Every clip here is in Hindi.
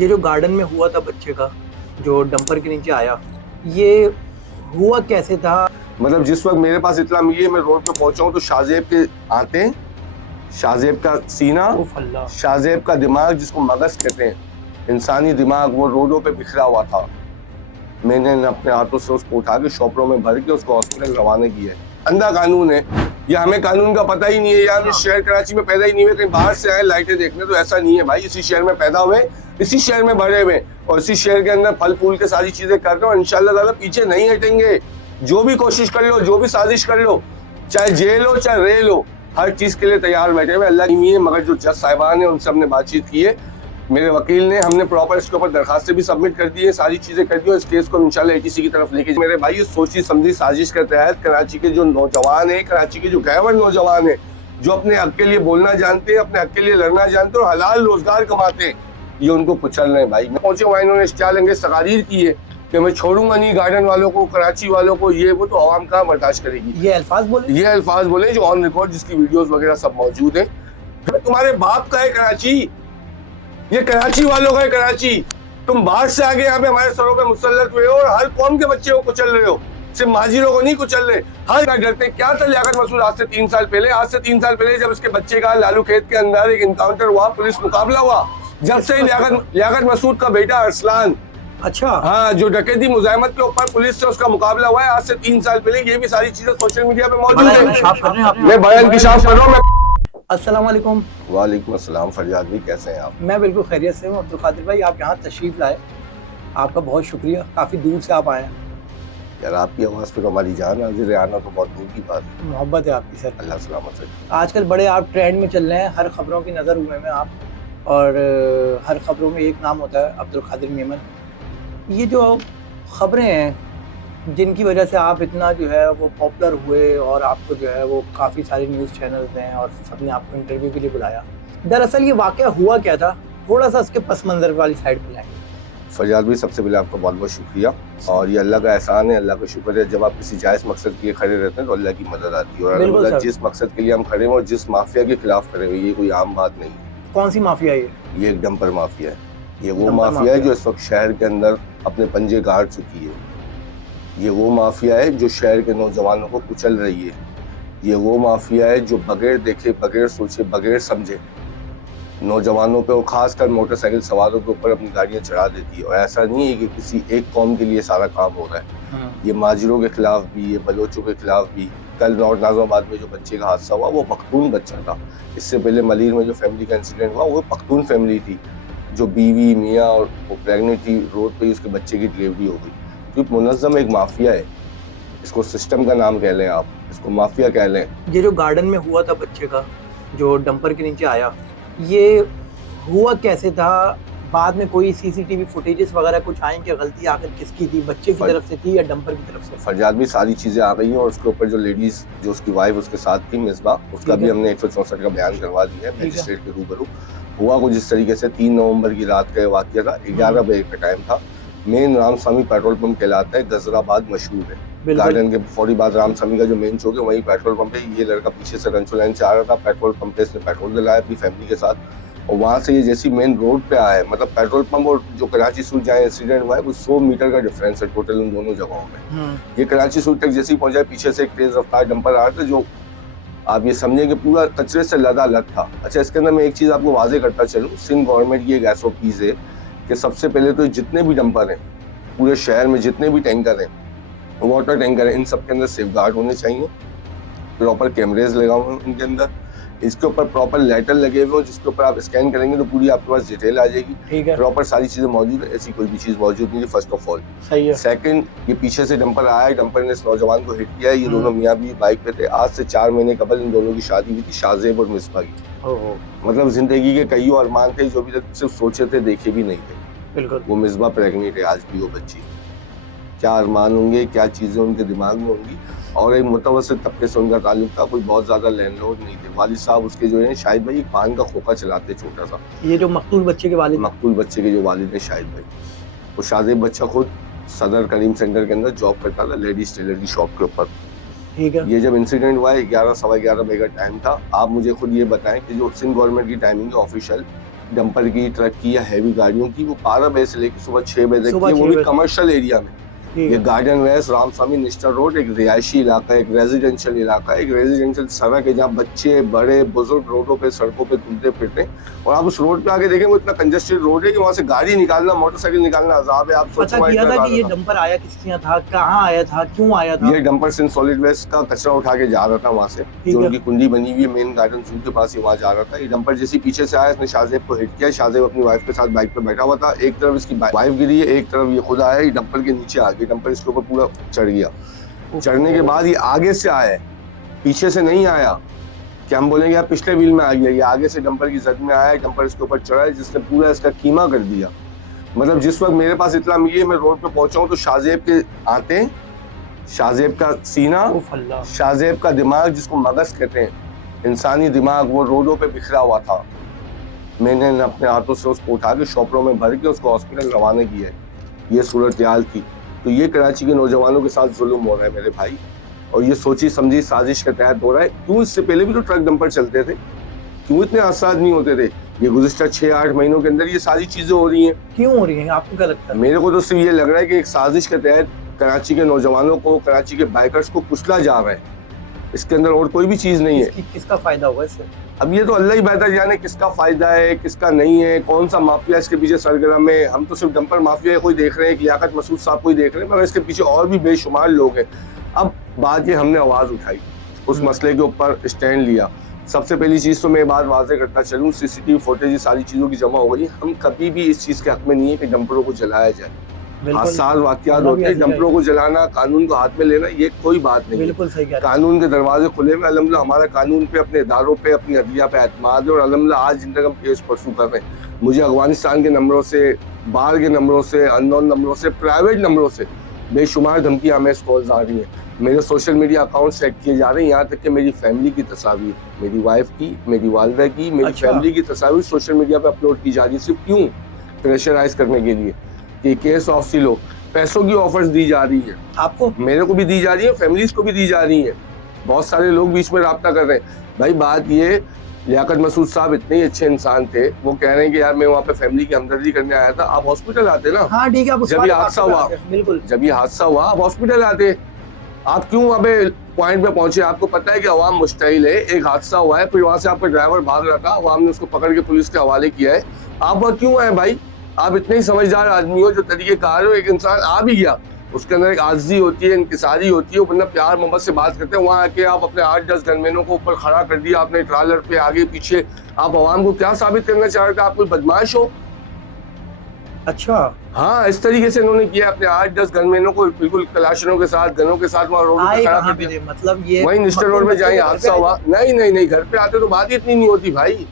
ये जो गार्डन में हुआ था बच्चे का, जो डंपर के नीचे आया, ये हुआ कैसे था? मतलब जिस वक्त मेरे पास इतला मिली है, मैं रोड पे पहुंचा हूँ तो शाहजेब के आते, शाहजेब का सीना, उफ अल्लाह। शाहजेब का दिमाग जिसको मगज कहते हैं, इंसानी दिमाग, वो रोडों पे बिखरा हुआ था। मैंने अपने हाथों से उसको उठा के शॉपरों में भर के उसको हॉस्पिटल रवाना किया है। अंधा कानून है, या हमें कानून का पता ही नहीं है, या हम इस शहर कराची में पैदा ही नहीं हुए, कहीं बाहर से आए लाइटें देखने। तो ऐसा नहीं है भाई, इसी शहर में पैदा हुए, इसी शहर में बड़े हुए और इसी शहर के अंदर फल फूल के सारी चीजें कर रहे हो। इंशाल्लाह ताला पीछे नहीं हटेंगे। जो भी कोशिश कर लो, जो भी साजिश कर लो, चाहे जेल हो चाहे रेल हो, हर चीज के लिए तैयार बैठे हुए अल्लाह की। मगर जो जज साहिबान है उनसे हमने बातचीत की है, मेरे वकील ने, हमने प्रॉपर इसके ऊपर दरखास्तें भी सबमिट कर दी है, सारी चीजें कर दी और इस केस को इंशाल्लाह एटीसी की तरफ लेके। मेरे भाई ये सोची समझी साजिश के तहत कराची के जो नौजवान है, कराची के जो गैवर नौजवान है, जो अपने हक के लिए बोलना जानते हैं, अपने हक के लिए लड़ना जानते हैं और हलाल रोजगार कमाते हैं, ये उनको कुचल रहे हैं भाई। मैं पहुंचे वहाँ, इन्होंने इश्तिहार तकारीर की है कि मैं छोड़ूंगा नहीं गार्डन वालों को, कराची वालों को, ये वो। तो आवाम कहाँ बर्दाश्त करेगी? ये अल्फाज बोले जो ऑन रिकॉर्ड, जिसकी वीडियोस वगैरह सब मौजूद है। तुम्हारे बाप का है कराची, ये कराची वालों का है कराची। तुम बाहर से आगे यहाँ पे हमारे सरों पे मुसल्लत हुए हो और हर कौम के बच्चे को कुचल रहे हो, सिर्फ माजिरों को नहीं कुचल रहे। हर का डरते क्या था लियाकत मसूद आज से 3 साल पहले जब इसके बच्चे का लालू खेत के अंदर एक इनकाउंटर हुआ, पुलिस मुकाबला हुआ, जब से लियाकत मसूद का बेटा अरसलान, अच्छा हाँ, जो डकैती मुजाहिमत के ऊपर पुलिस से उसका मुकाबला हुआ है आज से 3 साल पहले। ये भी सारी चीजें सोशल मीडिया पे मौजूद है। मैं बड़ा इंकिशाफ कर रहा हूँ। अस्सलाम वालेकुम। वालेकुम अस्सलाम। फरियाद भी कैसे हैं आप? मैं बिल्कुल खैरियत से हूँ। अब्दुल कादिर भाई, आप यहाँ तशरीफ़ लाए, आपका बहुत शुक्रिया। काफ़ी दूर से आप आए हैं। यार आपकी आवाज़ पे तो हमारी जान हाजिर है, आना तो बहुत दूर की बात है। मोहब्बत है आपकी सर। अल्लाह सलामत रखे। आजकल बड़े आप ट्रेंड में चल रहे हैं, हर खबरों की नज़र हुए में आप, और हर खबरों में एक नाम होता है अब्दुल कादिर मेमन। ये जो खबरें हैं जिनकी वजह से आप इतना जो है वो पॉपुलर हुए और आपको जो है वो काफ़ी सारे न्यूज़ चैनल्स हैं और सबने आपको इंटरव्यू के लिए बुलाया, दरअसल ये वाक़या हुआ क्या था? थोड़ा सा उसके पस मंज़र वाली साइड पे लाएंगे। फरियाद भी सबसे पहले आपका बहुत बहुत शुक्रिया, और ये अल्लाह का एहसान है, अल्लाह का शुक्र है। जब आप किसी जायज़ मकसद के लिए खड़े रहते हैं तो अल्लाह की मदद आती है। और अल्लाह जिस मकसद के लिए हम खड़े हैं और जिस माफिया के खिलाफ खड़े हुए, ये कोई आम बात नहीं है। कौन सी माफिया है ये? एक डंपर माफिया है। ये वो माफिया है जो इस वक्त शहर के अंदर अपने पंजे गाड़ चुकी है। ये वो माफिया है जो शहर के नौजवानों को कुचल रही है। ये वो माफिया है जो बगैर देखे, बगैर सोचे, बगैर समझे नौजवानों पे और खासकर मोटरसाइकिल सवारों के ऊपर अपनी गाड़ियां चढ़ा देती है। और ऐसा नहीं है कि किसी एक कौम के लिए सारा काम हो रहा है। ये माजिरों के खिलाफ भी, ये बलोचों के खिलाफ भी। कल नाज़िमाबाद में जो बच्चे का हादसा हुआ वो पख्तून बच्चा था। इससे पहले मलीर में जो फैमिली का इंसिडेंट हुआ वो पख्तून फैमिली थी, जो बीवी मियाँ और वो प्रेगनेंट थी, रोड पे उसके बच्चे की डिलीवरी हो गई। तो मुनज़्ज़म एक माफिया है, इसको सिस्टम का नाम कह लें आप, इसको माफिया कह लें। ये जो गार्डन में हुआ था बच्चे का, जो डंपर के नीचे आया, ये हुआ कैसे था? बाद में कोई सीसीटीवी फुटेजेस वगैरह कुछ आए कि गलती आखिर किसकी थी, बच्चे की तरफ से थी या डंपर की तरफ से? फरियाद भी सारी चीज़ें आ गई हैं और उसके ऊपर जो लेडीज़, जो उसकी वाइफ उसके साथ थी मिसबा, उसका भी हमने 164 का बयान करवा दिया है मजिस्ट्रेट के रूबरू। हुआ कुछ इस तरीके से, 3 नवंबर की रात का वाक़या था, 11 बजे का टाइम था। मेन रामस्वामी पेट्रोल पंप कहलाता है, गजराबाद मशहूर है। गार्डन के फौरी बाद रामस्वामी का जो मेन चौक है वहीं पेट्रोल पंप है। ये लड़का पीछे से रंचो लाइन से आ रहा था, पेट्रोल पंप पे इसने पेट्रोल डलाया अपनी फैमिली के साथ, और वहाँ से ये जैसी मेन रोड पे आया है, मतलब पेट्रोल पंप और जो कराची सूट जहाँ इंसिडेंट हुआ है कुछ 100 मीटर का डिफरेंस है टोटल उन दोनों जगहों में। ये कराची सूट तक जैसे ही पहुंचा, पीछे से एक तेज रफ्तार डंपर आ रहा था जो आप ये समझें कि पूरा कचरे से लदा था। अच्छा, इसके अंदर मैं एक चीज़ आपको वाजे करता चलूँ, सिंध गवर्नमेंट की एक SOPs है कि सबसे पहले तो जितने भी डंपर हैं पूरे शहर में, जितने भी टैंकर हैं, वाटर टैंकर हैं, इन सब के अंदर सेफ गार्ड होने चाहिए, प्रॉपर कैमरेज लगाए हुए इनके अंदर, इसके ऊपर प्रॉपर लेटर लगे हुए हो जिसके ऊपर आप स्कैन करेंगे तो पूरी आपके पास डिटेल आ जाएगी। प्रॉपर सारी चीज़ें मौजूद है, ऐसी कोई भी चीज़ मौजूद नहीं है। फर्स्ट ऑफ ऑल सही है। सेकंड, ये पीछे से डंपर आया है, डंपर ने इस नौजवान को हिट किया है। ये दोनों मियाँ बीवी बाइक पे थे। आज से 4 महीने कबल इन दोनों की शादी हुई थी, शाहजेब और मिसबा की। मतलब जिंदगी के कई अरमान थे जो अभी तक सिर्फ सोचे थे, देखे भी नहीं थे। बिल्कुल। वो मिसबा प्रेगनेंट है, आज भी वो बच्ची। क्या अरमान होंगे, क्या चीज़ें उनके दिमाग में होंगी। और एक मुतवस्सित तबके से उनका ताल्लुक था, कोई बहुत ज़्यादा लैंडलॉर्ड नहीं थे। वालिद साहब उसके जो है शाहिद भाई पान का खोखा चलाते छोटा सा। ये जो मकतूल बच्चे के वालिद, मकतूल बच्चे के जो वालिद है शाहिद भाई, वो शाहजेब बच्चा खुद सदर करीम सेंटर के अंदर जॉब करता था, लेडीज टेलर की शॉप के ऊपर। ठीक है। ये जब इंसिडेंट हुआ है 11 सवा 11 बजे का टाइम था। आप मुझे खुद ये बताएं कि जो सिंध गवर्नमेंट की टाइमिंग है ऑफिशियल डंपर की, ट्रक की या हैवी गाड़ियों की, वो 12 बजे से लेकर सुबह 6 बजे तक की है, वो भी कमर्शियल एरिया में। ये garden west Ramaswamy national road एक रिहायशी इलाका है, एक रेजिडेंशियल इलाका है, एक रेजिडेंशियल सड़क है जहाँ बच्चे बड़े बुजुर्ग रोडों पे सड़कों पे घूमते फिरते हैं। और आप उस रोड पे आके देखें वो इतना कंजेस्टेड रोड है कि वहाँ से गाड़ी निकालना, मोटरसाइकिल निकालना अजाब है। आप पता किया था कि ये डंपर आया किसके यहाँ था, कहाँ आया था, क्यों आया था? ये डंपर सिंध सॉलिड वेस्ट का कचरा उठा के जा रहा था वहाँ से, जो उनकी कुंडी बनी हुई है मेन गार्डन जू के पास ही, वहाँ जा रहा था। ये डंपर जैसे पीछे से आया, इसने शाहजेब को हिट किया। शाहजेब अपनी वाइफ के साथ बाइक पे बैठा हुआ था, एक तरफ इसकी वाइफ गिरी है, एक तरफ ये खुद आया, ये डंपर के नीचे आ गई, डंपर इसके ऊपर पूरा चढ़ गया। चढ़ने के बाद ये आगे से आया, पीछे से नहीं आया कि हम बोलेंगे यार पिछले व्हील में आ गया, ये आगे से डंपर की जद में आया, डंपर इसके ऊपर चढ़ा है, जिसने पूरा इसका कीमा कर दिया। मतलब जिस वक्त मेरे पास इतना मिली है, मैं रोड पे पहुंचा हूं तो शाहजेब के आते, शाहजेब का सीना, शाहजेब का दिमाग जिसको मगज कहते हैं, इंसानी दिमाग, वो रोडों पे बिखरा हुआ था। मैंने अपने हाथों से उसको उठा के शॉपरों में भर के उसको हॉस्पिटल रवाना किया है। ये सूरत हाल थी। तो ये कराची के नौजवानों के साथ जुल्म हो रहा है मेरे भाई, और ये सोची समझी साजिश के तहत हो रहा है। क्यों इससे पहले भी तो ट्रक डंपर चलते थे, क्यों इतने हादसा नहीं होते थे? ये गुज़िश्ता 6-8 महीनों के अंदर ये सारी चीजें हो रही हैं। क्यों हो रही हैं, आपको क्या लगता है? मेरे को तो सिर्फ ये लग रहा है कि एक साजिश के तहत कराची के नौजवानों को, कराची के बाइकर्स को कुचला जा रहा है। इसके अंदर और कोई भी चीज नहीं है। किसका फायदा होगा इससे? अब ये तो अल्लाह ही बेहतर जाने किसका फायदा है, किसका नहीं है, कौन सा माफिया इसके पीछे सरगर्म है। हम तो सिर्फ डंपर माफिया को ही देख रहे हैं, लियाकत मसूद साहब को ही देख रहे हैं, मगर इसके पीछे और भी बेशुमार लोग हैं। अब बात ये, हमने आवाज उठाई, उस मसले के ऊपर स्टैंड लिया। सबसे पहली चीज तो मैं बात वाज़ेह करता चलूँ, सीसीटीवी फुटेज सारी चीजों की जमा हो गई। हम कभी भी इस चीज के हक में नहीं है कि डंपरों को जलाया जाए। हादसा वाकयात होते हैं, डंपरों को जलाना, कानून को हाथ में लेना, ये कोई बात नहीं। बिल्कुल सही कह रहे हैं। कानून के दरवाजे खुले हुए, अल्हम्दुलिल्लाह हमारा कानून पे, अपने इदारों पे, अपनी अदलिया पे एतमाद है, और अल्हम्दुलिल्लाह आज जिन तक हम केस परसू कर रहे हैं। मुझे अफगानिस्तान के नंबरों से, बाहर के नंबरों से, अननोन नंबरों से, प्राइवेट नंबरों से बेशुमार धमकी हमें कॉल्स आ रही हैं। मेरे सोशल मीडिया अकाउंट हैक किए जा रहे हैं, यहाँ तक कि मेरी फैमिली की तस्वीर, मेरी वाइफ की, मेरी वालिदा की, मेरी फैमिली की तस्वीर सोशल मीडिया पे अपलोड की जा रही है। सिर्फ क्यों? प्रेशराइज करने के लिए कि केस ऑफ सी लो। पैसों की ऑफर्स दी जा रही है, आपको, मेरे को भी दी जा रही है, फैमिलीज को भी दी जा रही है। बहुत सारे लोग बीच में राब्ता कर रहे हैं। भाई बात ये, लियाकत मसूद साहब इतने ही अच्छे इंसान थे, वो कह रहे हैं कि यार मैं वहाँ पे फैमिली की हमदर्दी करने आया था। आप हॉस्पिटल आते ना। हाँ ठीक है, जब ये हादसा हुआ, बिल्कुल जब ये हादसा हुआ आप हॉस्पिटल आते। आप क्यों वहाँ पे पॉइंट पे पहुंचे? आपको पता है कि अवाम मुश्तइल है, एक हादसा हुआ है, फिर वहाँ से आपका ड्राइवर भाग रहा था, अवाम ने उसको पकड़ के पुलिस के हवाले किया है। आप वहाँ क्यों आए भाई? आप इतने ही समझदार आदमी हो, जो तरीकेकार हो। एक इंसान आ भी गया, उसके अंदर एक आज़ी होती है, इंकिसारी होती है, वरना प्यार मोहब्बत से बात करते हैं। वहाँ आके आप अपने 8-10 गनमैनों को ऊपर खड़ा कर दिया आपने, ट्रालर पे आगे पीछे। आप अवाम को क्या साबित करना चाह रहे थे? आप कोई बदमाश हो? अच्छा हाँ, इस तरीके से इन्होंने किया, अपने 8-10 गनमैनों को बिल्कुल कलाशनों के साथ, गनों के साथ वहाँ रोड पे खड़ा कर दिया। मतलब ये वहीं निस्टर रोड में जाए हादसा हुआ। नहीं, घर पे आते तो बात ही इतनी नहीं होती भाई,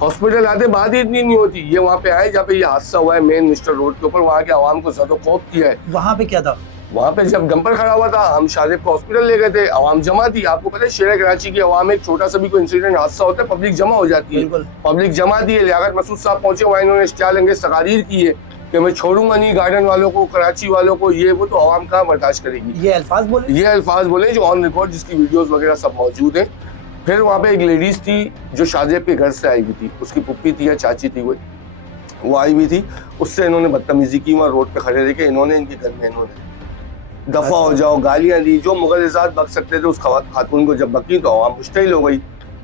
हॉस्पिटल आते बात ही इतनी नहीं होती। ये वहाँ पे आए जहाँ पे ये हादसा हुआ है, मेन मिस्टर रोड के ऊपर, वहाँ के आवाम को ज़्यादा खौफ किया है। वहाँ पे क्या था? वहाँ पे जब डंपर खड़ा हुआ था, हम शाहजेब को हॉस्पिटल ले गए थे, आवाम जमा थी। आपको पता है शेर कराची की आवाम में एक छोटा सा भी कोई इंसिडेंट हादसा होता है, पब्लिक जमा हो जाती है। पब्लिक जमा थी है। लियाकत मसूद साहब पहुंचे, वहाँ इन्होंने इश्तिहार अंगेज़ तकारीर की है कि मैं छोड़ूंगा नहीं गार्डन वालों को, कराची वालों को, ये वो। तो आवाम कहाँ बर्दाश्त करेगी? ये अल्फाज बोले जो ऑन रिकॉर्ड, जिसकी वीडियोस वगैरह सब मौजूद है। फिर वहाँ पे एक लेडीज थी जो शाहजेब के घर से आई हुई थी, उसकी पुप्पी थी या चाची थी, वो आई हुई थी। उससे इन्होंने बदतमीजी की, वहाँ रोड पे खड़े रह के इन्होंने, इनके घर में इन्होंने दफा हो जाओ, गालियां दी, जो मुगलजात बक सकते थे उस खातून को जब बकी तो अवाम मुश्तइल हो गई।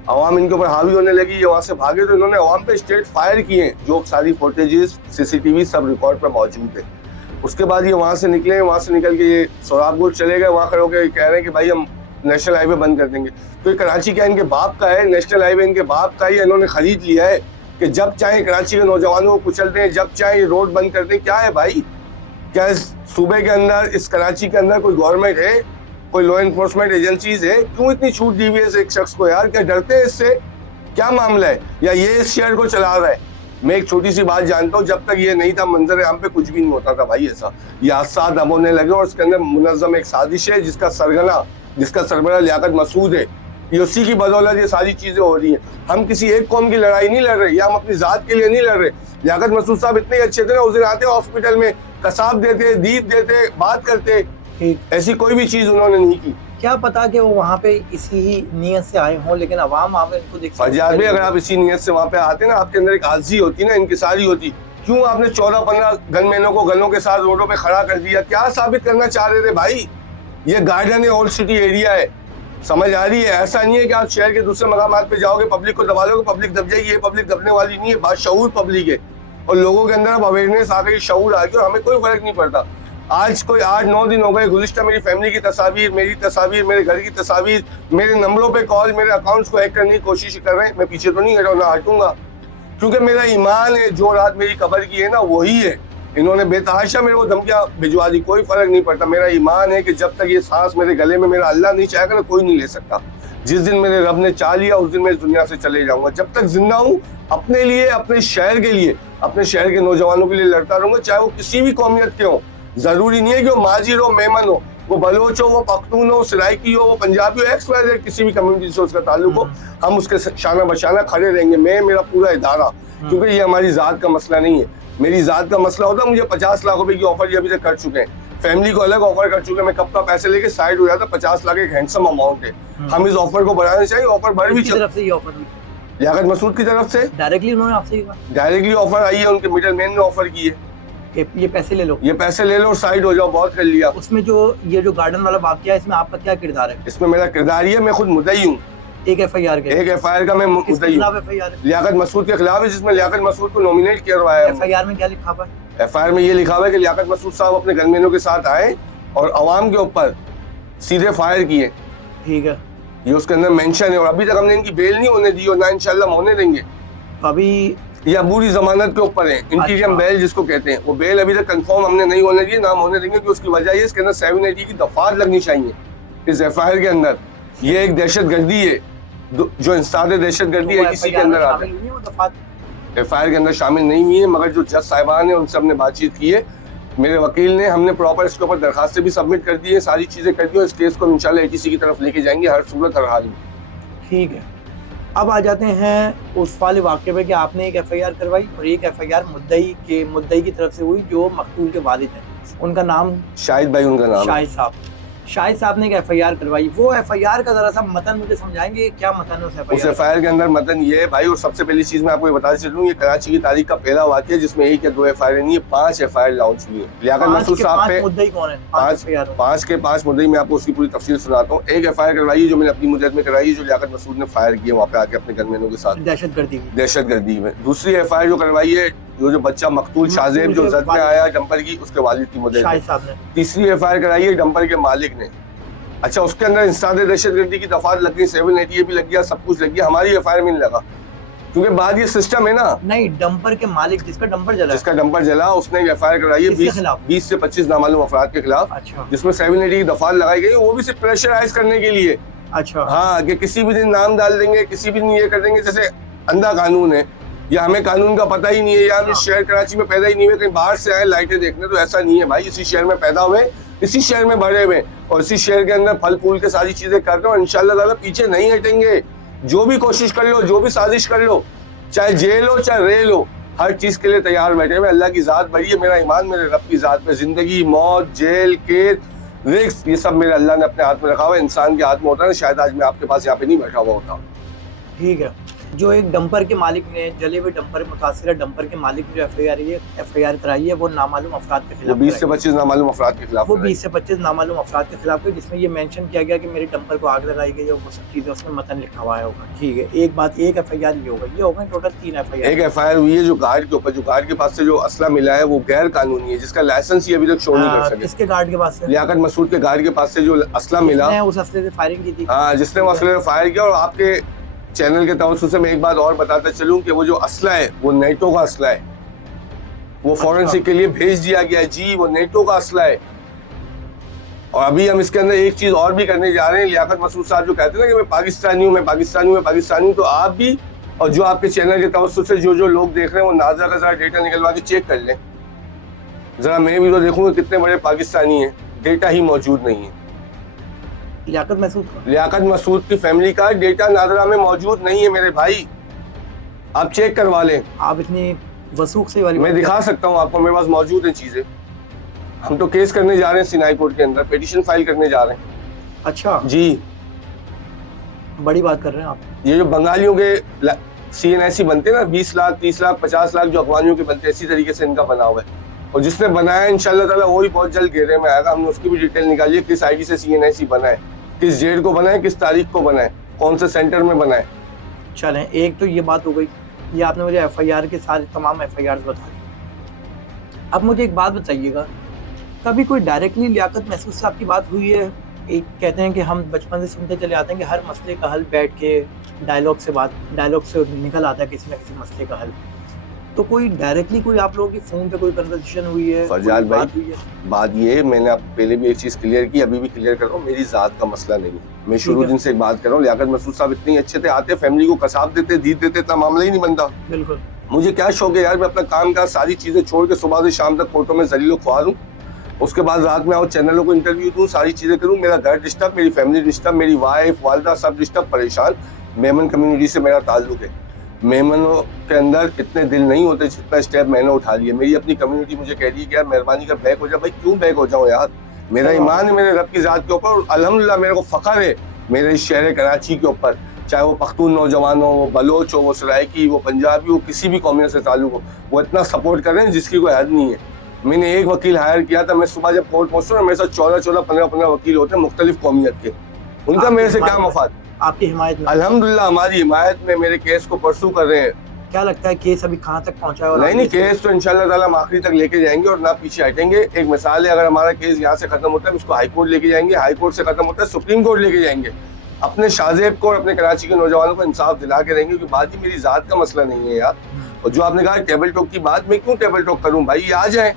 अवाम इनके ऊपर हावी होने लगी, ये वहाँ से भागे तो इन्होंने अवाम पे स्ट्रेट फायर किए, जो सारी फुटेजेस, सीसीटीवी सब रिकॉर्ड पर मौजूद है। उसके बाद ये वहाँ से निकले, वहाँ से निकल के ये सोराबगुल चले गए। वहाँ खड़े होकर कह रहे हैं कि भाई हम नेशनल हाईवे बंद कर देंगे। तो ये कराची क्या इनके बाप का है? नेशनल हाईवे इनके बाप का ही इन्होंने खरीद लिया है कि जब चाहे कराची के नौजवानों को कुचलते हैं, जब चाहे ये रोड बंद कर दें। क्या है भाई? क्या इस सूबे के अंदर, इस कराची के अंदर कोई गवर्नमेंट है, कोई लॉ एनफोर्समेंट एजेंसीज है? क्यों इतनी छूट दी हुई है एक शख्स को यार? क्या डरते हैं इससे? क्या मामला है? या ये इस शहर को चला रहा है? मैं एक छोटी सी बात जानता हूँ, जब तक ये नहीं था मंजर आम पे कुछ भी नहीं होता था भाई ऐसा। ये हादसा अब होने लगे और उसके अंदर मुनज़्ज़म एक साजिश है जिसका सरबराह लियाकत मसूद है। ये उसी की बदौलत ये सारी चीजें हो रही हैं। हम किसी एक कौम की लड़ाई नहीं लड़ रहे, या हम अपनी जात के लिए नहीं लड़ रहे। लियाकत मसूद साहब इतने अच्छे थे ना, उस दिन आते हॉस्पिटल में, कसाब देते, दीद देते, बात करते, ऐसी कोई भी चीज उन्होंने नहीं की। क्या पता कि वो वहाँ पे इसी ही नीयत से आए हों, लेकिन अवाम आवे इनको देख फैयाज भाई, अगर आप इसी नीयत से वहाँ पे आते ना, आपके अंदर एक आजी होती ना, इनकिसारी होती। क्यों आपने 14-15 गनमैनों को गनों के साथ रोडों पे खड़ा कर दिया? क्या साबित करना चाह रहे थे भाई? ये गार्डन है, ओल्ड सिटी एरिया है, समझ आ रही है? ऐसा नहीं है कि आप शहर के दूसरे मकामात पे जाओगे, पब्लिक को दबा लोगे, पब्लिक दब जाएगी। ये पब्लिक दबने वाली नहीं है, बाशऊर पब्लिक है, और लोगों के अंदर अब अवेयरनेस आ गई, शऊर आ गई, और हमें कोई फर्क नहीं पड़ता। आज कोई 8-9 दिन हो गए, गुज़िश्ता मेरी फैमिली की तस्वीर, मेरी तस्वीर, मेरे घर की तस्वीर, मेरे नंबरों पे कॉल, मेरे अकाउंट्स को हैक करने की कोशिश कर रहे हैं। मैं पीछे तो नहीं हटा, ना हटूंगा, क्योंकि मेरा ईमान है, जो रात मेरी कब्र की है ना, वही है। इन्होंने बेतहाशा मेरे को धमकियां भिजवा दी, कोई फर्क नहीं पड़ता। मेरा ईमान है कि जब तक ये सांस मेरे गले में मेरा अल्लाह नहीं चाहेगा ना, कोई नहीं ले सकता। जिस दिन मेरे रब ने चाह लिया, उस दिन मैं इस दुनिया से चले जाऊंगा। जब तक जिंदा हूँ, अपने लिए, अपने शहर के लिए, अपने शहर के नौजवानों के लिए लड़ता रहूंगा, चाहे वो किसी भी कौमियत के हो। जरूरी नहीं है कि वो माजिर हो, मेमन हो, वो बलोच हो, वो पख्तून हो, सराइकी हो, वो पंजाबी हो, XYZ किसी भी कम्युनिटी से उसका ताल्लुक हो, हम उसके शाना बशाना खड़े रहेंगे, मैं, मेरा पूरा इदारा। क्योंकि ये हमारी जात का मसला नहीं है। मेरी जात का मसला होता, मुझे 50 लाख रुपए की ऑफर ये अभी तक कर चुके हैं, फैमिली को अलग ऑफर कर चुके हैं। मैं कब का पैसे लेके साइड हो जाता। 50 लाख एक हैंडसम अमाउंट है। हम इस ऑफर को बढ़ाना चाहिए। ऑफर बढ़ भी तरफ से ये ऑफर लियाकत मसूद की तरफ से डायरेक्टली उन्होंने आपसे डायरेक्टली ऑफर आई है, उनके मिडल मैन ने ऑफर की है कि ये पैसे ले लो, ये पैसे ले लो और साइड हो जाओ, बहुत कर लिया। उसमें जो ये जो गार्डन वाला वाकया है, इसमें आपका क्या किरदार है? इसमें मेरा किरदार ये, मैं खुद मुद्दई हूँ। एक FIR के, एक FIR का मैं मुद्दई हूँ, लियाकत मसूद के खिलाफ है, जिसमें लियाकत मसूद को नॉमिनेट किया हुआ है। FIR में क्या लिखा हुआ है? FIR में ये लिखा हुआ है कि लियाकत मसूद साहब अपने गनमैनों के साथ आए और अवाम के ऊपर सीधे फायर किए। ठीक है, ये उसके अंदर मेंशन है, और अभी तक हमने इनकी बेल नहीं होने दी, और ना इंशाल्लाह होने देंगे। अभी ये अबूरी जमानत के ऊपर है, इंटीरियम बेल जिसको कहते हैं, वो बेल अभी तक कंफर्म हमने नहीं होने दी, नाम होने देंगे। कि उसकी वजह ये, इसके अंदर 780 की दफात लगनी चाहिए इस FIR के अंदर। ये एक दहशतगर्दी है, जो इंसाद दहशतगर्दी है, इसी के अंदर आता है। FIR के अंदर शामिल नहीं हुई है, मगर जो जज साहिबान है उनसे हमने बातचीत की है, मेरे वकील ने, हमने प्रॉपर इसके ऊपर दरखास्तें भी सबमिट कर दी है, सारी चीजें कर दी, और इस केस को इंशाल्लाह ATC की तरफ लेके जाएंगे हर सूरत हर हाल में। ठीक है, अब आ जाते हैं उस वाले वाक़े पे कि आपने एक FIR करवाई, और एक FIR मुद्दई की तरफ से हुई, जो मकतूल के वालिद हैं। उनका नाम शाहिद भाई, उनका नाम शाहिद साहब ने एक FIR करवाई। वो FIR का जरा सा मतन मुझे समझाएंगे, क्या मतन है उस FIR के अंदर? मतन ये है भाई, और सबसे पहली चीज मैं आपको ये बता चलूं, ये कराची की तारीख का पहला वाक़या है जिसमें 1 या 2 FIR नहीं है, 5 FIR लॉन्च हुई है। लियाकत मसूद साहब पे मुद्दई कौन है? 5 के 5 मुद्दई, मैं आपको उसकी पूरी तफसील सुनाता हूँ। एक FIR करवाई है जो मैंने अपनी मुद्दत में कराई है, जो लियाकत मसूद ने फायर किया वहाँ पे आके अपने गनमैनों के साथ, दहशतगर्दी में। दूसरी FIR जो करवाई है, जो बच्चा मकतूल शाहजेब जो जद में आया डंपर की, उसके वालिद की मुद्दत। तीसरी FIR कराई है डंपर के मालिक ने। अच्छा, उसके अंदर इंसाद दहशतगर्दी की दफात लग गई, 780 भी लग गया, सब कुछ लग गया, हमारी FIR में नहीं लगा, क्योंकि बाद ये सिस्टम है ना। नहीं, डंपर के मालिक जिसका डंपर जला उसने FIR कराई है 20 से 25 नामालूम अफराद के खिलाफ। अच्छा। जिसमें 780 की दफात लगाई गई, वो भी सिर्फ प्रेशराइज करने के लिए। अच्छा। हाँ, कि किसी भी दिन नाम डाल देंगे, किसी भी दिन ये कर देंगे, जैसे अंधा कानून है, या हमें कानून का पता ही नहीं है, या हम इस शहर कराची में पैदा ही नहीं हुए, कहीं बाहर से आए लाइटें देखने। तो ऐसा नहीं है भाई, इसी शहर में पैदा हुए, इसी शहर में बड़े हुए, और इसी शहर के अंदर फल फूल के सारी चीजें कर रहे हो। इंशाल्लाह ताला पीछे नहीं हटेंगे। जो भी कोशिश कर लो, जो भी साजिश कर लो, चाहे जेल हो चाहे रेल हो, हर चीज के लिए तैयार बैठे हुए। अल्लाह की जात बड़ी है, मेरा ईमान मेरे रब की जात पे। जिंदगी, मौत, जेल, कैद, रिस्क, ये सब मेरे अल्लाह ने अपने हाथ में रखा हुआ है। इंसान के हाथ में होता है, शायद आज मैं आपके पास यहाँ पे नहीं बैठा हुआ होता। ठीक है, जो एक डंपर के मालिक ने, जले हुए डंपर मुतासिर डंपर के मालिक ने जो FIR कराई है, वो नामालूम अफराद के खिलाफ, 20 से 25 नामालूम अफराद के खिलाफ, वो 20 से 25 नामालूम अफराद के खिलाफ है, जिसमें ये मेंशन किया गया कि मेरे डंपर को आग लगाई गई है, वो सब चीजें उसमें मतन लिखा हुआ होगा। ठीक है, एक बात, एक FIR ये होगा टोटल 3 FIR। एक FIR हुई है जो गार्ड के ऊपर, जो गार्ड के पास से जो असला मिला है वो गैर कानूनी है, जिसका लाइसेंस ही अभी तक शो नहीं कर सके। किसके गार्ड के पास से? लियाकत मसूद के गार्ड के पास से जो असला मिला, उस असले से फायरिंग की थी। हाँ, जिसने वो असले से फायर किया। और आपके चैनल के तवज्जो से मैं एक बात और बताता चलूं कि वो जो असला है वो नेटो का असला है, वो फॉरेंसिक के लिए भेज दिया गया है जी, वो नेटो का असला है। और अभी हम इसके अंदर एक चीज और भी करने जा रहे हैं। लियाकत मसूद साहब जो कहते हैं ना कि मैं पाकिस्तानी हूँ, मैं पाकिस्तानी हूँ, मैं पाकिस्तानी हूँ, तो आप भी, और जो आपके चैनल के तवज्जो से जो लोग देख रहे हैं, वो नाज़ा का जरा डेटा निकलवा के चेक कर लें जरा। मैं भी तो देखूंगा कितने बड़े पाकिस्तानी हैं, डेटा ही मौजूद नहीं है। लियाकत मसूद की फैमिली का डेटा नादरा में मौजूद नहीं है मेरे भाई, आप चेक करवा लें। आप इतनी वसूख से वाली, मैं दिखा सकता हूँ आपको, मेरे पास मौजूद है चीजें। हम तो केस करने जा रहे हैं सिनाई कोर्ट के अंदर, पिटीशन फाइल करने जा रहे हैं। अच्छा, जी, बड़ी बात कर रहे हैं आप। ये जो बंगालियों के CNIC बनते हैं ना, 20 लाख 30 लाख 50 लाख जो अफगानियों के बनते हैं, इसी तरीके से इनका बना हुआ है। और जिसने बनाया इंशाल्लाह ताला वही बहुत जल्द घेरे में आएगा। हमने उसकी भी डिटेल निकाली है, किस ID से CNIC बना है, किस डेट को बना है, किस तारीख को बना है, कौन से सेंटर में बना है। चलें, एक तो ये बात हो गई, ये आपने मुझे FIR के सारे तमाम FIRs बता दी। अब मुझे एक बात बताइएगा, कभी कोई डायरेक्टली लियाकत महसूद से आपकी बात हुई है? एक कहते हैं कि हम बचपन से सुनते चले आते हैं कि हर मसले का हल बैठ के डायलॉग से निकल आता है किसी न किसी मसले का हल। तो कोई डायरेक्टली कोई आप लोगों की फ़ोन पे कोई कन्वर्सेशन हुई है? फरजाद कोई भाई, बात हुई है? बात ये है, मैंने आप पहले भी एक चीज क्लियर की, अभी भी क्लियर कर रहा हूँ, मेरी जात का मसला नहीं है। मैं शुरू दिन से एक बात कर रहा हूँ, लियाकत महसूद साहब इतने अच्छे थे, आते फैमिली को कसाब देते, दीद देते, इतना मामला ही नहीं बनता। बिल्कुल। मुझे क्या शौक है यार, मैं अपना काम का सारी चीजें छोड़ के सुबह से शाम तक कोर्टों में जलीलो ख्वार हूँ, उसके बाद रात में आओ चैनलों को इंटरव्यू दूँ, सारी चीजें करूँ, मेरा घर डिस्टर्ब, मेरी फैमिली डिस्टर्ब, मेरी वाइफ वालदा सब डिस्टर्ब, परेशान। मेमन कम्युनिटी से मेरा ताल्लुक है, मेमनों के अंदर इतने दिल नहीं होते जितना स्टेप मैंने उठा लिया। मेरी अपनी कम्युनिटी मुझे कह रही है कि यार मेहरबानी कर बैक हो जा। भाई क्यों बैक हो जाऊँ यार, मेरा ईमान है मेरे रब की जात के ऊपर, और अल्हम्दुलिल्लाह मेरे को फख्र है मेरे इस शहर कराची के ऊपर, चाहे वो पख्तून नौजवान हो, वो बलोच हो, वो सराइकी, वो पंजाबी हो, किसी भी कौमियत से ताल्लुक हो, वो इतना सपोर्ट कर रहे हैं जिसकी कोई हद नहीं है। मैंने एक वकील हायर किया था, मैं सुबह जब कोर्ट पहुंचता हूँ मेरे साथ 14 15 वकील होते हैं मुख्तलिफ कौमियत के, उनका मेरे से क्या मफाद। आपकी हिमायत में? अल्हम्दुलिल्लाह हमारी हिमायत में मेरे केस को परसू कर रहे हैं। क्या लगता है केस अभी कहाँ तक पहुंचा है? और नहीं, केस तो इंशाल्लाह ताला हम आखिरी तक लेके जाएंगे और ना पीछे हटेंगे। एक मिसाल है, अगर हमारा केस यहाँ से खत्म होता है उसको हाई कोर्ट लेके जाएंगे, हाई कोर्ट से खत्म होता है सुप्रीम कोर्ट लेके जाएंगे। अपने शाहजेब को और अपने कराची के नौजवानों को इंसाफ दिला के रहेंगे, क्योंकि बात ही मेरी जात का मसला नहीं है यार। और जो आपने कहा टेबल टॉक की बात, मैं क्यों टेबल टॉक करूं भाई, ये आ जाए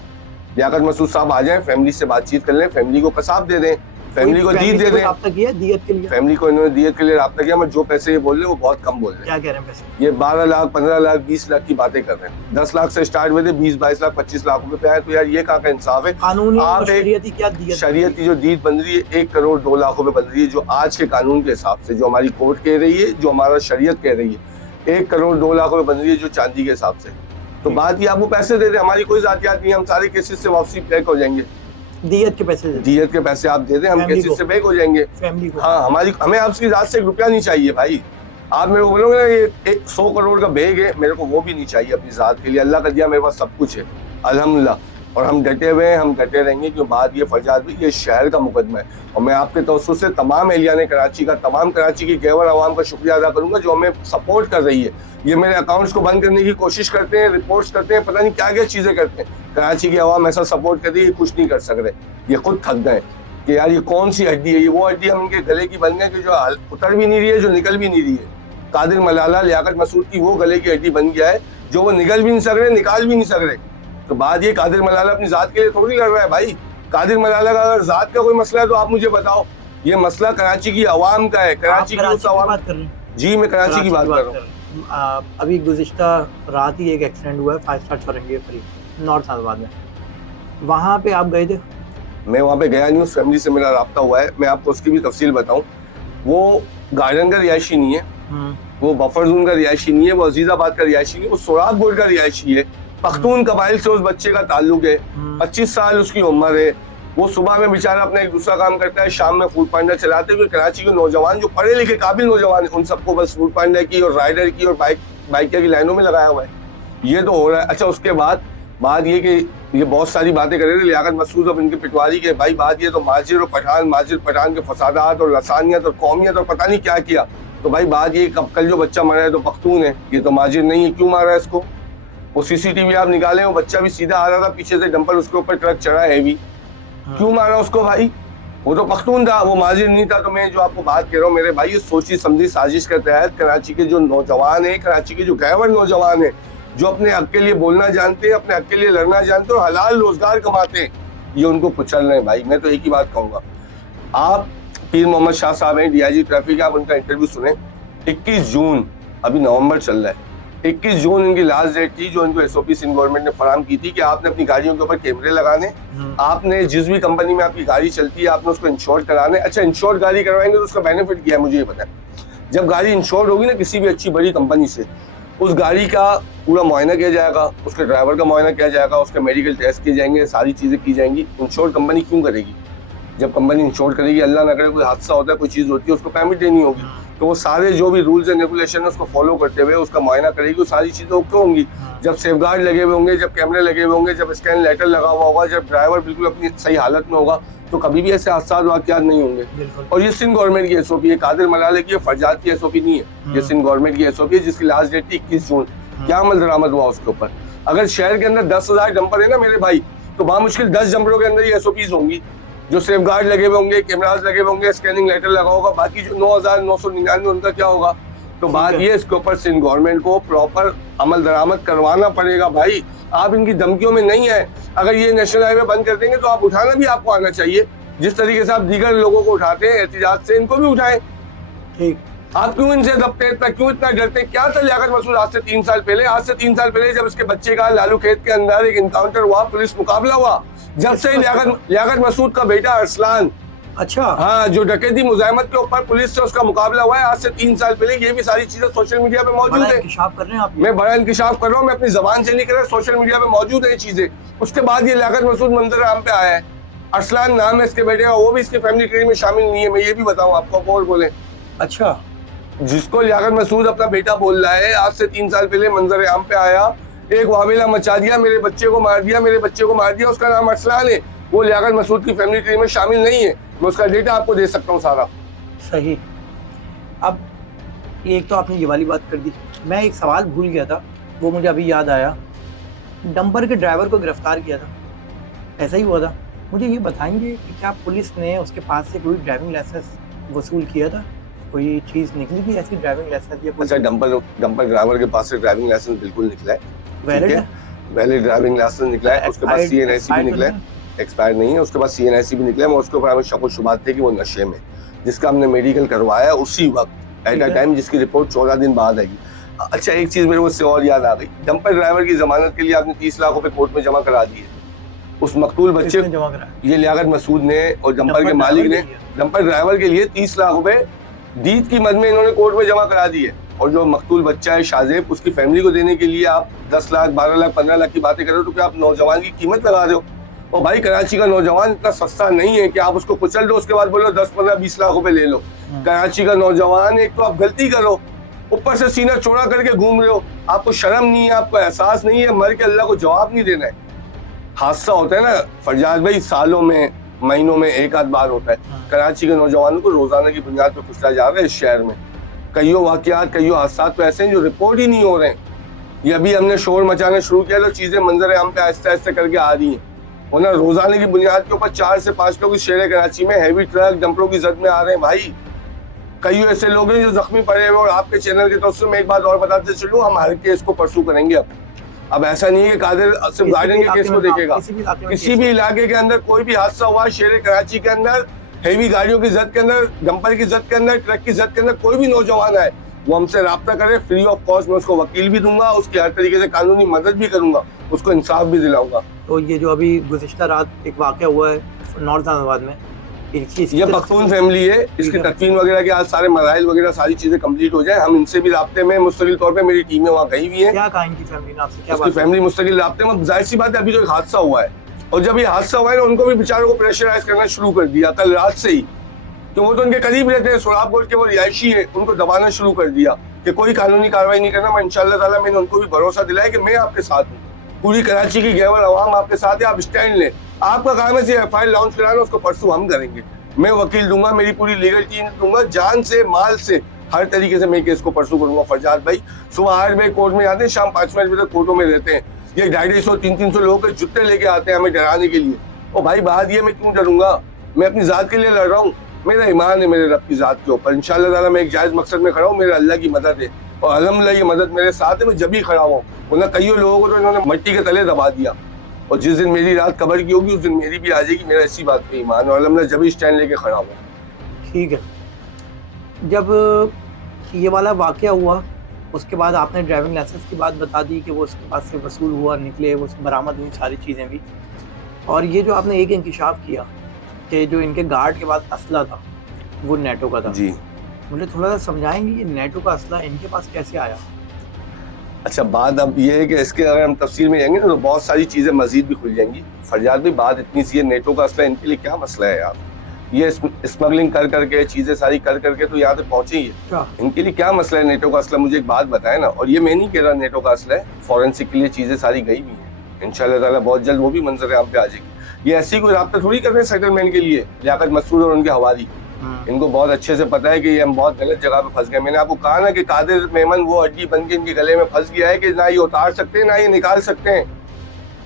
लियाकत महसूद साहब आ जाएं, फैमिली से बातचीत कर लें, फैमिली को कसाब दे दें, फैमिली को दीद दे दें। आपने किया दियत के लिए? फैमिली को इन्होंने दियत के लिए राब्ता किया, मैं जो पैसे ये बोल रहे हैं वो बहुत कम बोल रहे हैं। क्या कह रहे हैं पैसे? ये 12 लाख 15 लाख 20 लाख की बातें कर रहे हैं। 10 लाख से स्टार्ट हुए थे, 20 22 लाख 25 लाख रुपए पे आए, तो यार ये कहाँ का इंसाफ है? कानूनी आप शरीयती क्या दियत? शरीयती जो दीद बन रही है 1 करोड़ 2 लाख रुपए बन रही है, जो आज के कानून के हिसाब से, जो हमारी कोर्ट कह रही है, जो हमारा शरीयत कह रही है, 1 करोड़ 2 लाख रुपए बन रही है जो चांदी के हिसाब से। तो बात ये, आप वो पैसे दे दे, हमारी कोई जातियात नहीं, हम सारे केसेस से वापसी बैक हो जाएंगे। दियत के पैसे? दियत के पैसे आप दे दें, हम केसेस से बैक हो जाएंगे। फैमिली को? हाँ, हमें आपकी जात से 1 रुपया नहीं चाहिए भाई। आप मेरे को बोलोगे ना ये 100 करोड़ का बैग है, मेरे को वो भी नहीं चाहिए अपनी जात के लिए। अल्लाह का दिया मेरे पास सब कुछ है अल्हम्दुलिल्लाह, और हम डटे हुए हैं, हम डटे रहेंगे। क्यों बात ये फरजाद भी, ये शहर का मुकदमा है, और मैं आपके तवज्जुह से तमाम एहलियाने कराची का, तमाम कराची की गैवर आवाम का शुक्रिया अदा करूंगा जो हमें सपोर्ट कर रही है। ये मेरे अकाउंट्स को बंद करने की कोशिश करते हैं, रिपोर्ट्स करते हैं, पता नहीं क्या क्या चीज़ें करते हैं। कराची की आवाम ऐसा सपोर्ट कर रही है, कुछ नहीं कर सक रहे, ये खुद थक गए कि यार ये कौन सी हड्डी है, ये वो हड्डी हम इनके गले की बन गए कि जो उतर भी नहीं रही है, जो निकल भी नहीं रही है। कादिर मलाला लियाकत मसूद की वो गले की हड्डी बन गया है जो वो निकल भी नहीं सक रहे, निकाल भी नहीं सक रहे। तो बात ये, कादिर मलाला अपनी जात के लिए थोड़ी लड़ रहा है भाई। कादिर मलाला का अगर जात का कोई मसला है तो आप मुझे बताओ, ये मसला कराची की आवाम का है, कराची की उस आवाम। जी, मैं कराची की बात कर रहा हूँ। अभी गुज़िश्ता रात ही एक एक्सीडेंट हुआ है 5 स्टार चौरंगी के करीब नॉर्थ हैदराबाद में, वहाँ पे आप गए थे? मैं वहाँ पे गया नहीं, उस फैमिली से मेरा राब्ता हुआ है, मैं आपको उसकी भी तफसील बताऊँ। वो गार्डन का रिहायशी नहीं है, वो बफर जोन का रिहायशी नहीं है, वो अजीजाबाद का रिहायशी नहीं है, वो सोराब बोर्ड का रिहायशी है। पख्तून कबाइल से उस बच्चे का ताल्लुक है, 25 साल उसकी उम्र है। वो सुबह में बेचारा अपना एक दूसरा काम करता है, शाम में फूड पांडा चलाते हुए। कराची के नौजवान जो पढ़े लिखे काबिल नौजवान है, उन सबको बस फूड पांडा की और राइडर की और बाइक की लाइनों में लगाया हुआ है। ये तो हो रहा है। अच्छा, उसके बाद बात ये कि ये बहुत सारी बातें कर रहे थे लियाकत मसूद अब इनके पिटवारी के। भाई बात ये तो माजिर पठान के फसादात और लसानियत और कौमियत और पता नहीं क्या किया। तो भाई बात ये, कल जो बच्चा मरा है तो पख्तून है, ये तो माजिर नहीं है, क्यों मारा है इसको? वो CCTV आप निकालें, वो बच्चा भी सीधा आ रहा था, पीछे से डंपर उसके ऊपर ट्रक चढ़ा हैवी, क्यों मारा उसको भाई? वो तो पख्तून था, वो माजिर नहीं था। तो मैं जो आपको बात कह रहा हूँ मेरे भाई, ये सोची समझी साजिश के तहत कराची के जो नौजवान है, कराची के जो गैवर नौजवान है, जो अपने हक के लिए बोलना जानते हैं, अपने हक के लिए लड़ना जानते हैं और हलाल रोजगार कमाते हैं, ये उनको कुचल रहे हैं भाई। मैं तो एक ही बात कहूँगा, आप पीर मोहम्मद शाह साहब हैं, DIG ट्रैफिक, आप उनका इंटरव्यू सुने। 21 जून, अभी नवंबर चल रहा है, 21 जून इनकी लास्ट डेट थी जो इनको SOP सिंध गवर्नमेंट ने फराहम की थी कि आपने अपनी गाड़ियों के ऊपर कैमरे लगाने, आपने जिस भी कंपनी में आपकी गाड़ी चलती है आपने उसको इंश्योर कराने। अच्छा, इंश्योर गाड़ी करवाएंगे तो उसका बेनिफिट क्या है मुझे ये पता है। जब गाड़ी इंश्योर होगी ना किसी भी अच्छी बड़ी कंपनी से, उस गाड़ी का पूरा मुआयना किया जाएगा, उसके ड्राइवर का मुआयना किया जाएगा, उसके मेडिकल टेस्ट किए जाएंगे, सारी चीज़ें की जाएंगी। इंश्योर कंपनी क्यों करेगी? जब कंपनी इंश्योर करेगी, अल्लाह ना करे कोई हादसा होता है, कोई चीज़ होती है, उसको पेमेंट देनी होगी, तो वो सारे जो भी रूल्स एंड रेगुलेशन है उसको फॉलो करते हुए उसका मुआयना करेगी, वो सारी चीज़ें ओके होंगी। जब सेफगार्ड लगे हुए होंगे, जब कैमरे लगे हुए होंगे, जब स्कैन लेटर लगा हुआ होगा, जब ड्राइवर बिल्कुल अपनी सही हालत में होगा, तो कभी भी ऐसे हादसा वाक़यात नहीं होंगे। और ये सिंध गवर्नमेंट की एसओपी है, कादिर मलाले की, फरजाद की एसओपी नहीं है, ये सिंध गवर्नमेंट की एसओपी है, जिसकी लास्ट डेट थी 21 जून। क्या अमल दरामद हुआ उसके ऊपर? अगर शहर के अंदर 10,000 डंपर है ना मेरे भाई, तो बामुश्किल 10 डंपरों के अंदर ये एसओपीज होंगी, जो सेफगार्ड लगे हुए होंगे, कैमरास लगे हुए होंगे, स्कैनिंग लेटर लगा होगा। बाकी जो 9,999 उनका क्या होगा? तो बात ये, इसके ऊपर सिंध गवर्नमेंट को प्रॉपर अमल दरामद करवाना पड़ेगा भाई। आप इनकी धमकियों में नहीं है। अगर ये नेशनल हाईवे बंद कर देंगे तो आप उठाना भी आपको आना चाहिए, जिस तरीके से आप दीगर लोगों को उठाते हैं एहतिजाज से, इनको भी उठाएं। ठीक, आप क्यों इनसे दबते हैं, क्यों इतना डरते हैं? क्या था लियाकत मसूद आज से 3 साल पहले? आज से 3 साल पहले जब इसके बच्चे का लालू खेत के अंदर एक इनकाउंटर हुआ, पुलिस मुकाबला हुआ, जब से लियाकत मसूद का बेटा अरसलान, अच्छा, हाँ, जो डकैती मुजाहिमत के ऊपर पुलिस से उसका मुकाबला हुआ है आज से 3 साल पहले, ये भी सारी चीजें सोशल मीडिया पे मौजूद है। इंकिशाफ कर रहे हैं आप? मैं बड़ा इंकिशाफ कर रहा हूँ, मैं अपनी जबान से नहीं कर रहा, सोशल मीडिया पे मौजूद है ये चीजें। उसके बाद ये लियाकत मसूद मंजर आम पे आया है। अरसलान नाम है इसके बेटे का, वो भी इसके फैमिली ट्री में शामिल नहीं है। मैं ये भी बताऊँ आपको, और बोले अच्छा, जिसको लियाकत मसूद अपना बेटा बोल रहा है, आज से 3 साल पहले मंजर आम पे आया, एक वावेला मचा दिया, मेरे बच्चे को मार दिया, मेरे बच्चे को मार दिया, उसका नाम अरसलान है, वो लियाकत मसूद की फैमिली ट्री में शामिल नहीं है। मैं उसका डेटा आपको दे सकता हूँ सारा। सही। अब एक तो आपने ये वाली बात कर दी, मैं एक सवाल भूल गया था, वो मुझे अभी याद आया। डंपर के ड्राइवर को गिरफ्तार किया था, ऐसा ही हुआ था? मुझे ये बताएंगे कि क्या पुलिस ने उसके पास से कोई ड्राइविंग लाइसेंस वसूल किया था? कोई चीज़ निकली थी ऐसी ड्राइविंग लाइसेंस या कोई? अच्छा, डंपर ड्राइवर के पास से ड्राइविंग लाइसेंस बिल्कुल निकला है, वैलिड है? वैलिड ड्राइविंग लाइसेंस निकला है। उसके बाद CNIC भी निकला है, एक्सपायर नहीं है। उसके बाद CNIC भी निकला है। उसके ऊपर हमें शक व शुबात थे कि वो नशे में, जिसका हमने मेडिकल करवाया उसी वक्त एट अ टाइम, जिसकी रिपोर्ट 14 दिन बाद आएगी। अच्छा, एक चीज़ मेरे को उससे और याद आ गई, डंपर ड्राइवर की जमानत के लिए आपने 30 लाख रुपए कोर्ट में जमा करा दिए। उस मकतूल बच्चे जमा कराया, ये लियाकत मसूद ने और डंपर के मालिक ने डंपर ड्राइवर के लिए 30 लाख रुपए दीद की मद में इन्होंने कोर्ट में जमा करा दिए। और जो मकतूल बच्चा है शाहजेब, उसकी फैमिली को देने के लिए आप 10 लाख, 12 लाख, 15 लाख की बातें कर रहे हो, तो क्या आप नौजवान की कीमत लगा रहे हो? और भाई, कराची का नौजवान इतना सस्ता नहीं है कि आप उसको कुचल दो, उसके बाद बोलो 10, 15, 20 लाख रुपए ले लो। कराची का नौजवान, एक तो आप गलती करो, ऊपर से सीना चौड़ा करके घूम रहे हो, आपको शर्म नहीं है, आपको एहसास नहीं है, मर के अल्लाह को जवाब नहीं देना है। हादसा होता है ना फरजाद भाई, सालों में, महीनों में एक आध बार होता है। कराची के नौजवानों को रोजाना की बुनियाद पर कुचला जा रहा है इस शहर में। कईयों वाकयात, कईयों हादसा तो ऐसे हैं जो रिपोर्ट ही नहीं हो रहे हैं। ये अभी हमने शोर मचाना शुरू किया तो चीजें मंजर आम पे आहिस्ते आहिस्ते करके आ रही हैं। वरना रोजाना की बुनियाद के ऊपर 4 से 5 लोग इस शहर कराची में हैवी ट्रक डंपरों की जद में आ रहे हैं भाई। कई ऐसे लोग हैं जो जख्मी पड़े हुए। और आपके चैनल के तरफ से मैं एक बात और बताते चलूँ, हम हर केस को परसू करेंगे। अब ऐसा नहीं है कि कादिर सिर्फ गार्डन के केस को देखेगा। किसी भी इलाके के अंदर कोई भी हादसा हुआ, शहर कराची के अंदर हेवी गाड़ियों की जद के अंदर, डंपर की जद के अंदर, ट्रक की जद के अंदर, कोई भी नौजवान है वो हमसे रब्ता करे, फ्री ऑफ कॉस्ट मैं उसको वकील भी दूंगा, उसकी हर तरीके से कानूनी मदद भी करूंगा, उसको इंसाफ भी दिलाऊंगा। तो ये जो अभी गुज़िश्ता रात एक वाक़या हुआ है नॉर्थ इस्लामाबाद में, ये पख्तून फैमिली है, इसकी तदफीन वगैरह के आज सारे मराइल वगैरह सारी चीजें कंप्लीट हो जाए, हम इनसे भी राब्ते में मुस्तकिल तौर पे, मेरी टीमें वहाँ गई हुई है। क्या कहा इनकी फैमिली ने आपसे? क्या उसकी फैमिली मुस्तकिल राब्ते में, जाहिर सी बात है, अभी तो एक हादसा हुआ है, और जब ये हादसा हुआ है ना, उनको भी बेचारों को प्रेशराइज करना शुरू कर दिया कल रात से ही, तो वो तो उनके करीब रहते हैं, सोराब बोर्ड के वो रिहायशी है, उनको दबाना शुरू कर दिया कि कोई कानूनी कार्रवाई नहीं करना। मैं इंशाअल्लाह ताला, मैंने उनको भी भरोसा दिलाया कि मैं आपके साथ हूँ, पूरी कराची की गैवर अवाम आपके साथ है, आप स्टैंड लें। आपका काम है FIR लॉन्च कराना, उसको परसों हम करेंगे। मैं वकील दूंगा, मेरी पूरी लीगल टीम दूंगा, जान से, माल से, हर तरीके से मैं केस को परसों करूंगा। फरजाद भाई सुबह 8 बजे कोर्ट में आते हैं, शाम 5-5 बजे तक कोर्टों में रहते हैं। ये 250-300 लोगों के जुत्ते लेके आते हैं हमें डराने के लिए। और भाई बात ये, मैं क्यों डरूंगा? मैं अपनी जात के लिए लड़ रहा हूँ, मेरा ईमान है मेरे रब की जात के ऊपर। इंशाअल्लाह ताला मैं एक जायज़ मकसद में खड़ा हूँ, मेरे अल्लाह की मदद है, और अल्हम्दुलिल्लाह ये मदद मेरे साथ है, मैं जब ही खड़ा हूँ। वरना कईयों लोगों को तो इन्होंने मिट्टी के तले दबा दिया, और जिस दिन मेरी रात कब्र की होगी उस दिन मेरी भी आ जाएगी, मेरा इसी बात पे ईमान है, और अल्हम्दुलिल्लाह जब ही स्टैंड लेके खड़ा हूँ। ठीक है। जब ये वाला वाक़या हुआ, उसके बाद आपने ड्राइविंग लाइसेंस की बात बता दी कि वो उसके पास से वसूल हुआ, निकले, वो बरामद हुई सारी चीज़ें भी। और ये जो आपने एक इंकिशाफ किया कि जो इनके गार्ड के पास असला था वो नेटो का था जी, मुझे थोड़ा सा समझाएंगे ये नेटो का असला इनके पास कैसे आया? अच्छा, बात अब ये है कि इसके अगर हम तफसील में जाएंगे ना तो बहुत सारी चीज़ें मजीद भी खुल जाएंगी। फरजाद भी बात इतनी सी है, नेटो का असला इनके लिए क्या मसला है यार? ये स्मगलिंग कर करके चीजें सारी कर करके तो यहाँ तक पहुंचे ही है। क्या इनके लिए क्या मसला है नेटो का असला, मुझे एक बात बताए ना। और ये मैं नहीं कह रहा नेटो का असला है, फॉरेंसिक के लिए चीजें सारी गई भी है, इंशाल्लाह ताला बहुत जल्द वो भी मंजर आम पे आ जाएगी। ये ऐसी कोई राब्ता थोड़ी कर रहे हैं सेटलमेंट के लिए लियाकत मसूद और उनके हवारी। इनको बहुत अच्छे से पता है कि ये हम बहुत गलत जगह पे फंस गए। मैंने आपको कहा ना कि कादिर मेमन वो हड्डी बन के इनके गले में फंस गया है कि ना ये उतार सकते हैं ना ये निकाल सकते हैं,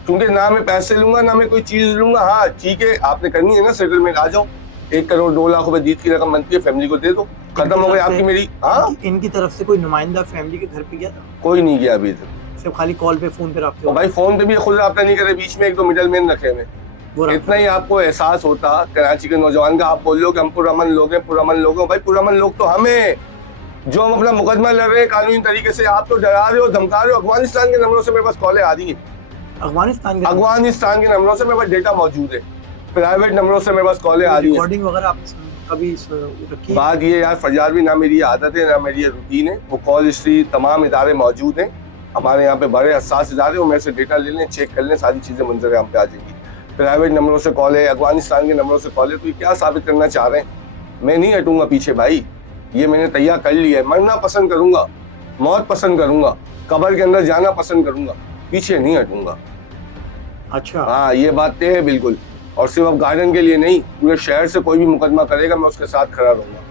क्योंकि ना मैं पैसे लूंगा ना मैं कोई चीज लूंगा। हाँ ठीक है, आपने करनी है ना सेटलमेंट, आ जाओ, 1 करोड़ 2 लाख रुपए दीद की रकम बनती है, फैमिली को दे दो, खत्म हो गई आपकी मेरी। हाँ इनकी तरफ से कोई नुमाइंदा फैमिली के घर पे गया था? कोई नहीं गया अभी तक, सिर्फ खाली कॉल पे फोन पे रखते तो हो? भाई फोन पे भी खुद रब्ता नहीं करे, बीच में 1-2 मिडल मैन रखे हुए। इतना ही आपको एहसास होता कराची के नौजवान का, आप बोल लो कि हम पुरअमन लोग हैं, पुरअमन लोग हैं। भाई पुरअमन लोग तो हमें, जो हम अपना मुकदमा लड़ रहे हैं कानूनी तरीके से, आप तो डरा रहे हो, धमका रहे हो। अफगानिस्तान के नंबरों से मेरे पास कॉलें आ रही हैं, अफगानिस्तान के नंबरों से मेरे पास डेटा मौजूद है, प्राइवेट नंबरों से मेरे पास कॉलें आ रही हैं। रिकॉर्डिंग वगैरह आपने कभी रखी? बात ये यार फरजाद भी, ना मेरी आदत है ना मेरी रूटीन है, वो कॉल हिस्ट्री तमाम इदारे मौजूद हैं हमारे यहाँ पे, बड़े हसास इदारे, वो मेरे से डेटा ले लें, चेक कर लें, सारी चीजें मंजर आम पे आ जाएगी। प्राइवेट नंबरों से कॉल है, अफगानिस्तान के नंबरों से कॉल है, तो ये क्या साबित करना चाह रहे हैं? मैं नहीं हटूंगा पीछे भाई, ये मैंने तैयार कर लिया है। मरना पसंद करूंगा, मौत पसंद करूंगा, कब्र के अंदर जाना पसंद करूंगा, पीछे नहीं हटूंगा। अच्छा हाँ ये बात तय है बिल्कुल, और सिर्फ गार्डन के लिए नहीं, पूरे शहर से कोई भी मुकदमा करेगा मैं उसके साथ खड़ा रहूंगा।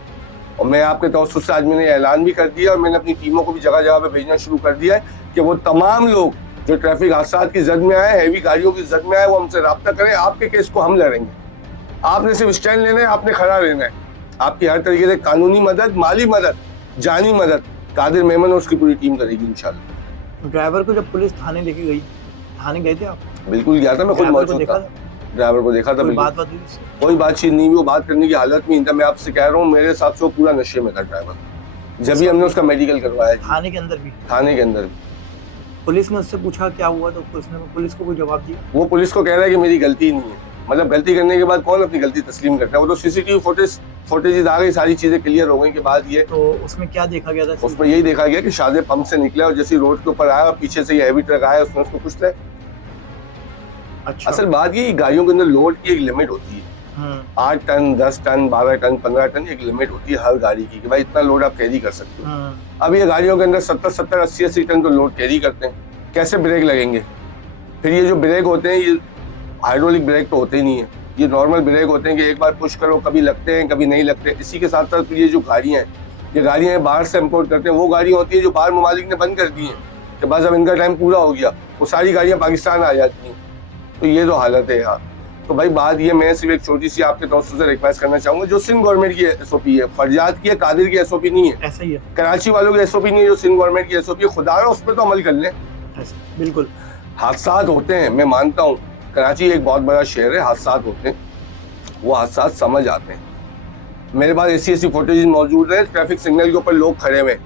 और मैं आपके तवज्जुह से आज मैंने ऐलान भी कर दिया और मैंने अपनी टीमों को भी जगह जगह पे भेजना शुरू कर दिया है कि वो तमाम लोग जो ट्रैफिक हादसा की जद में आए, हैवी गाड़ियों की जद में आए, वो हमसे रब्ता करें। आपके केस को हम लड़ेंगे, आपने सिर्फ स्टैंड लेना है, आपने खड़ा रहना है। आपकी हर तरीके से कानूनी मदद, माली मदद, जानी मदद कादिर मेमन और उसकी पूरी टीम करेगी इंशाल्लाह। ड्राइवर को जब पुलिस थाने लेके गई, थाने गए थे आप? बिल्कुल गया था, मैं खुद मौजूद था, ड्राइवर को देखा था। कोई बातचीत नहीं हुई, वो बात करने की हालत में था। मैं आपसे कह रहा हूँ मेरे हिसाब से वो पूरा नशे में था ड्राइवर, जब भी हमने उसका मेडिकल करवाया। थाने के अंदर भी? थाने के अंदर भी। पुलिस ने उससे पूछा क्या हुआ, तो पुलिस को कोई जवाब दिया? वो पुलिस को कह रहा है कि मेरी गलती नहीं है। मतलब गलती करने के बाद कौन अपनी गलती तस्लीम करता है? वो तो सीसीटीवी फुटेज आ गई, सारी चीजें क्लियर हो गई के बाद ये। तो उसमें क्या देखा गया था? उसमें यही देखा गया कि शादे पंप से निकला और जैसे रोड के ऊपर आया और पीछे से ये हैवी ट्रक आया, उसने उसको कुछ लिया। अच्छा। असल बात ये, गाड़ियों के अंदर लोड की एक लिमिट होती है, 8 टन 10 टन 12 टन 15 टन एक लिमिट होती है हर गाड़ी की कि भाई इतना लोड आप कैरी कर सकते हो। अब ये गाड़ियों के अंदर 70 80 टन तो लोड कैरी करते हैं, कैसे ब्रेक लगेंगे? फिर ये जो ब्रेक होते हैं ये हाइड्रोलिक ब्रेक तो होते ही नहीं है, ये नॉर्मल ब्रेक होते हैं कि एक बार पुश करो, कभी लगते हैं कभी नहीं लगते। इसी के साथ साथ ये जो गाड़ियाँ हैं, ये गाड़ियाँ बाहर से इम्पोर्ट करते हैं, वो गाड़ियाँ होती हैं जो बाहर ममालिक ने बंद कर दी हैं कि बस अब इनका टाइम पूरा हो गया, वो सारी गाड़ियाँ पाकिस्तान आ जाती हैं। तो ये तो हालत है यार। तो भाई बात ये, मैं सिर्फ एक छोटी सी आपके तवज्जुह से रिक्वेस्ट करना चाहूंगा, जो सिंध गवर्नमेंट की एसओपी है, फरजाद की है, कादिर की एसओपी नहीं है, ऐसा ही है, कराची वालों की एसओपी नहीं है, जो सिंध गवर्नमेंट की एसओपी है, खुदा उस पर तो अमल कर लें। बिल्कुल हादसात होते हैं, मैं मानता हूँ कराची एक बहुत बड़ा शहर है, हादसात होते हैं, वो हादसात समझ आते हैं। मेरे पास ऐसी फुटेज मौजूद है, ट्रैफिक सिग्नल के ऊपर लोग खड़े हुए,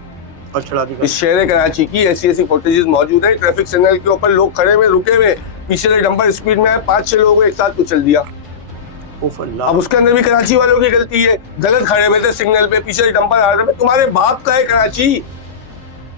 इस शहर कराची की ऐसी फुटेज मौजूद है, ट्रैफिक सिग्नल के ऊपर लोग खड़े हुए, रुके हुए, पीछे से डंपर स्पीड में आए, 5-6 लोगों एक साथ कुचल दिया। अब उसके अंदर भी कराची वालों की गलती है, गलत खड़े हुए थे सिग्नल पे, पीछे से डंपर आ रहे थे। तुम्हारे बाप का है कराची,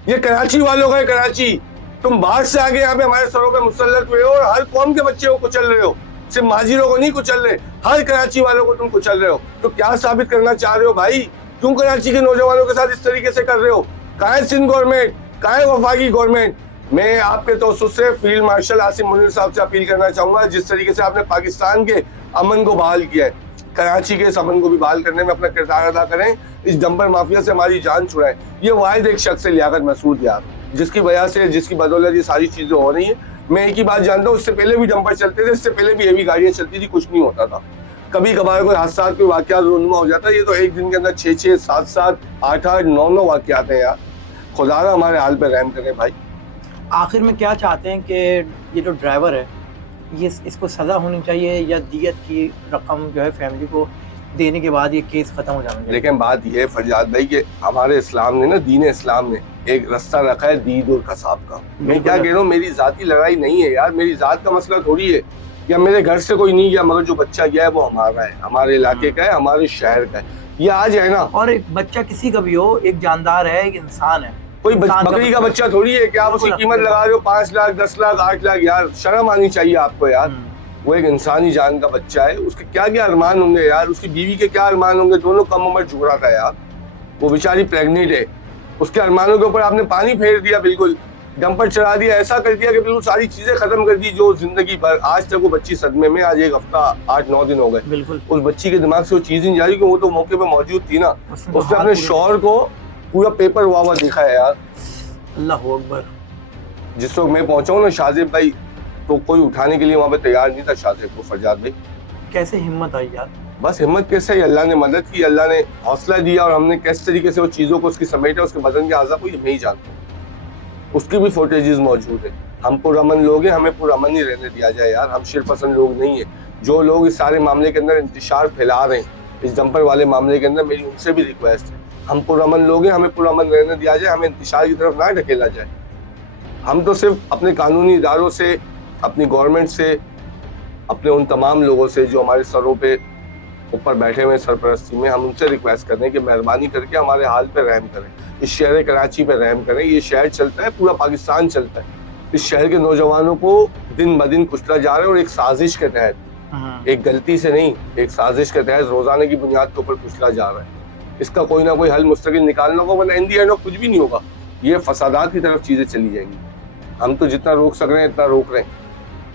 ये कराची वालों का है कराची। तुम बाहर से आगे यहाँ पे हमारे सरों पे मुसल्लत हुए हो और हर कौम के बच्चे को कुचल रहे हो, सिर्फ महाजिरों को नहीं कुचल रहे, हर कराची वालों को तुम कुचल रहे हो। तो क्या साबित करना चाह रहे हो भाई? क्यों कराची के नौजवानों के साथ इस तरीके से कर रहे हो? कहाँ है सिंध गवर्नमेंट, कहाँ है वफाकी गवर्नमेंट? मैं आपके तवज्जुह से फील्ड मार्शल आसिम मुनीर साहब से अपील करना चाहूंगा, जिस तरीके से आपने पाकिस्तान के अमन को बहाल किया है, कराची के इस अमन को भी बहाल करने में अपना किरदार अदा करें, इस डंपर माफिया से हमारी जान छुड़ाएं। ये वाहिद एक शख्स है लियाकत मसूद यार, जिसकी वजह से, जिसकी बदौलत ये सारी चीजें हो रही हैं। मैं एक ही बात जानता हूँ, इससे पहले भी डंपर चलते थे, इससे पहले भी हेवी गाड़ियां चलती थी, कुछ नहीं होता था। कभी कभार कोई हादसा, कोई वाकयात रूनुमा हो जाता है, ये तो एक दिन के अंदर 6-6 7-7 8-8 9-9 वाकयात हैं यार। खुदा हमारे हाल पे रहम करें भाई। आखिर में क्या चाहते हैं कि ये जो ड्राइवर है, ये इसको सज़ा होनी चाहिए या दियत की रकम जो है फैमिली को देने के बाद ये केस खत्म हो जाना चाहिए? लेकिन बात ये है फरजाद भाई कि हमारे इस्लाम ने ना, दीन इस्लाम ने एक रास्ता रखा है दीद और कसाब का। मैं क्या कह रहा हूँ, मेरी जाती लड़ाई नहीं है यार, मेरी जात का मसला थोड़ी है, या मेरे घर से कोई नहीं गया, मगर जो बच्चा गया है वो हमारा है, हमारे इलाके का है, हमारे शहर का है, ये आज है ना। और एक बच्चा किसी का भी हो, एक जानदार है, एक इंसान है, कोई बकरी का बच्चा थोड़ी है कि आप उसकी कीमत लगा रहे हो 5 लाख 10 लाख 8 लाख। यार शर्म आनी चाहिए आपको यार, वो एक इंसानी जान का बच्चा है, उसके क्या क्या अरमान होंगे यार, उसकी बीवी के क्या अरमान होंगे, दोनों कम उम्र झुक रहा था यार, वो बेचारी प्रेग्नेंट है, उसके अरमानों के ऊपर आपने पानी फेर दिया, बिल्कुल डंपर चढ़ा दिया, ऐसा कर दिया कि बिल्कुल सारी चीजें खत्म कर दी जो जिंदगी भर। आज तक वो बच्ची सदमे में, आज एक हफ्ता 8-9 दिन हो गए, बिल्कुल उस बच्ची के दिमाग से वो चीज नहीं जा रही कि वो तो मौके पे मौजूद थी ना, उसने तो उसने हाथ अपने पूरे- शौहर को पूरा पेपर हुआ देखा है यार। अल्लाह अकबर। जिस वक्त मैं पहुंचा हूँ ना शाहजेब भाई, तो कोई उठाने के लिए वहां पे तैयार नहीं था शाहजेब को, फरजाद भाई। कैसे हिम्मत आई यार? बस हिम्मत कैसे, अल्लाह ने मदद की, अल्लाह ने हौसला दिया, और हमने किस तरीके से वो चीज़ों को उसकी समेटा, उसके बदन के आज़ा को, ये मैं ही जानता हूँ। उसकी भी फुटेजेस मौजूद है। हम पुरअमन लोग हैं, हमें पुरअमन ही रहने दिया जाए यार, हम शिरपसंद लोग नहीं है। जो लोग इस सारे मामले के अंदर इंतशार फैला रहे हैं, इस डंपर वाले मामले के अंदर, मेरी उनसे भी रिक्वेस्ट है, हम पुरअमन लोग हैं, हमें पुरअमन रहने दिया जाए, हमें इंतशार की तरफ ना ढकेला जाए। हम तो सिर्फ अपने कानूनी इदारों से, अपनी गवर्नमेंट से, अपने उन तमाम लोगों से जो हमारे सरों पे ऊपर बैठे हुए सरपरस्ती में, हम उनसे रिक्वेस्ट कर रहे हैं कि मेहरबानी करके हमारे हाल पे रहम करें, इस शहर कराची पे रहम करें। ये शहर चलता है, पूरा पाकिस्तान चलता है, इस शहर के नौजवानों को दिन ब दिन कुचला जा रहा है, और एक साजिश के तहत, एक गलती से नहीं, एक साजिश के तहत रोजाना की बुनियाद के ऊपर कुचला जा रहा है। इसका कोई ना कोई हल मुस्तकिल निकालना होगा, वरना इन दी एंड ऑफ कुछ भी नहीं होगा, ये फसादात की तरफ चीजें चली जाएंगी। हम तो जितना रोक सक रहे हैं इतना रोक रहे हैं,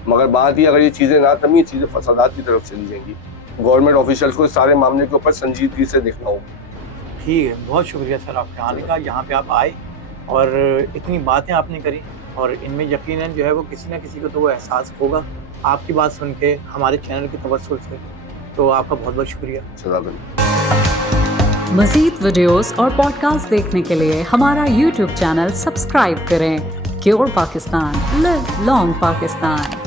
मगर बात ही अगर ये चीजें ना थमी, ये चीजें फसादात की तरफ चली जाएंगी। गवर्नमेंट ऑफिशियल्स को इस सारे मामले के ऊपर संजीदगी से देखना होगा। ठीक है, बहुत शुक्रिया सर आपके आने का, यहाँ पे आप आए और इतनी बातें आपने करी, और इनमें यकीनन जो है वो किसी ना किसी को तो वो एहसास होगा आपकी बात सुन के, हमारे चैनल की तवज्जो से। तो आपका बहुत बहुत शुक्रिया। मज़ीद वीडियोस और पॉडकास्ट देखने के लिए हमारा YouTube चैनल सब्सक्राइब करें। Cure Pakistan, live long Pakistan.